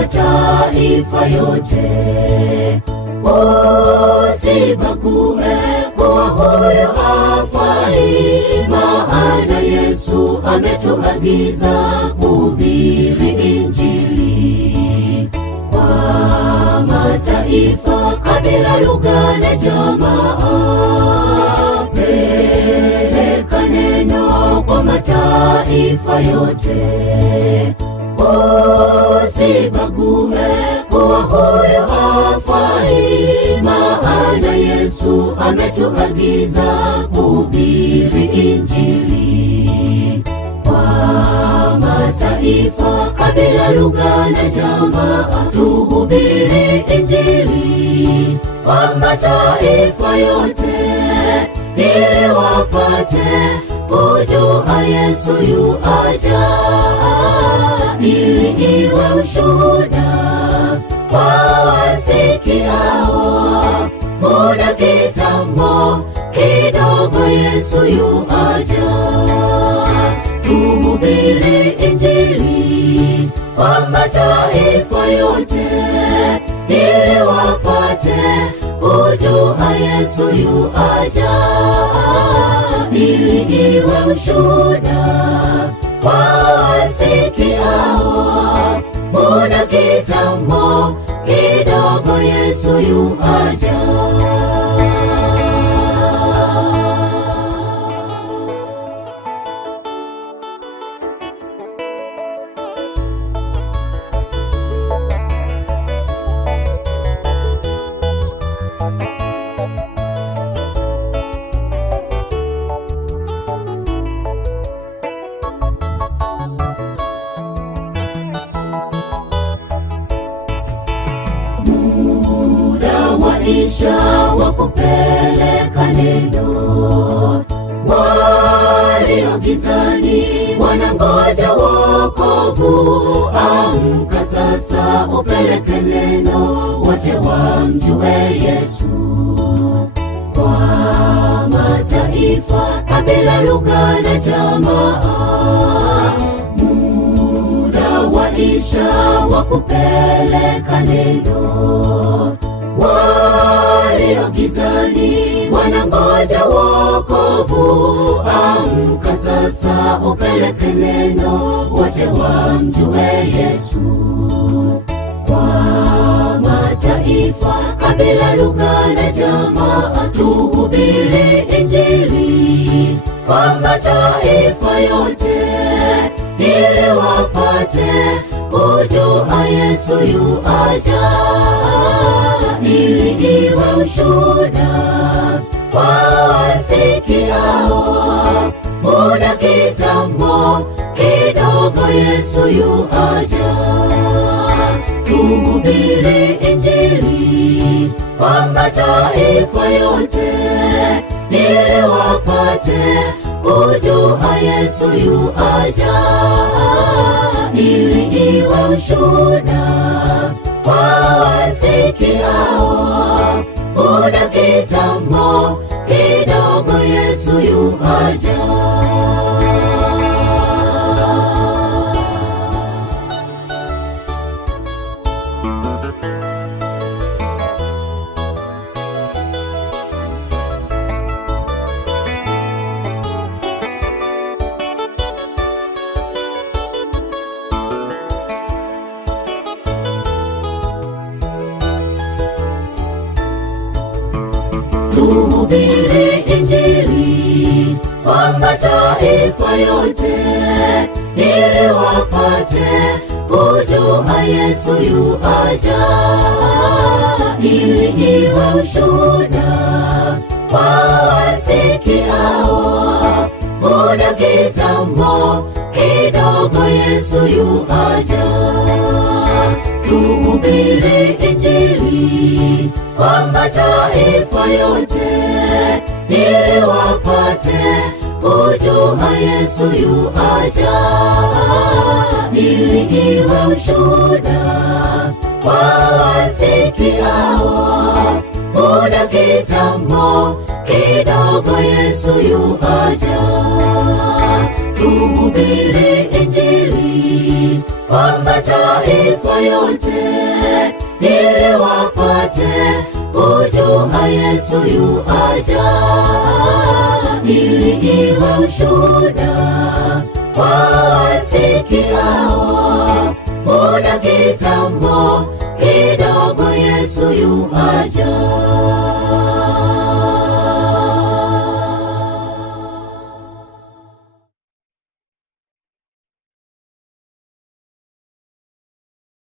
mataifa yote. Usibague kuwa huyo hafai, maana Yesu ametuagiza kuhubiri Injili kwa mataifa, kabila, lugha na jamaa. Peleka neno kwa mataifa yote. Usibague kuwa huyo hafai, maana Yesu ametuagiza kuhubiri Injili kwa mataifa, kabila, lugha na jamaa. Tuhubiri Injili kwa mataifa yote, ili wapate kujua Yesu yuaja, ili iwe ushuhuda kwa wasikiao. Muda kitambo kidogo Yesu yuaja. Tuhubiri Injili kwa mataifa yote, ili wapate kujua Yesu yuaja, ili iwe ushuhuda kwa wasikiao. Muda kitambo kidogo Yesu yuaja. Isha wa kupeleka neno, walio gizani wanangoja wokovu. Amka sasa upeleke neno, wote wamjue Yesu kwa mataifa, kabila, lugha na jamaa. Muda waisha wa kupeleka neno, walio gizani wanangoja wokovu. Amka sasa upeleke neno, wote wamjue Yesu kwa mataifa, kabila, lugha na jamaa. Tuhubiri Injili kwa mataifa yote, ili wapate kujua Yesu yuaja, ili iwe ushuhuda kwa wasikiao. Muda kitambo kidogo Yesu yuaja. Tuhubiri Injili kwa mataifa yote, ili wapate kujua Yesu yuaja, ili iwe ushuhuda kwa wasikiao. Muda kitambo kidogo Yesu yuaja. Tuhubiri Injili kwa mataifa yote, ili wapate kujua Yesu yuaja, ili iwe ushuhuda kwa wasikiao. Muda kitambo kidogo Yesu yuaja. Tuhubiri Injili kwa mataifa yote, ili wapate kujua Yesu yuaja, ili iwe ushuhuda kwa wasikiao. Muda kitambo kidogo Yesu yuaja. tuhubiri Injili kwa mataifa yote, ili wapate kujua Yesu yu aja, ili iwe ushuhuda kwa wasikiao. Muda kitambo kidogo Yesu yu aja.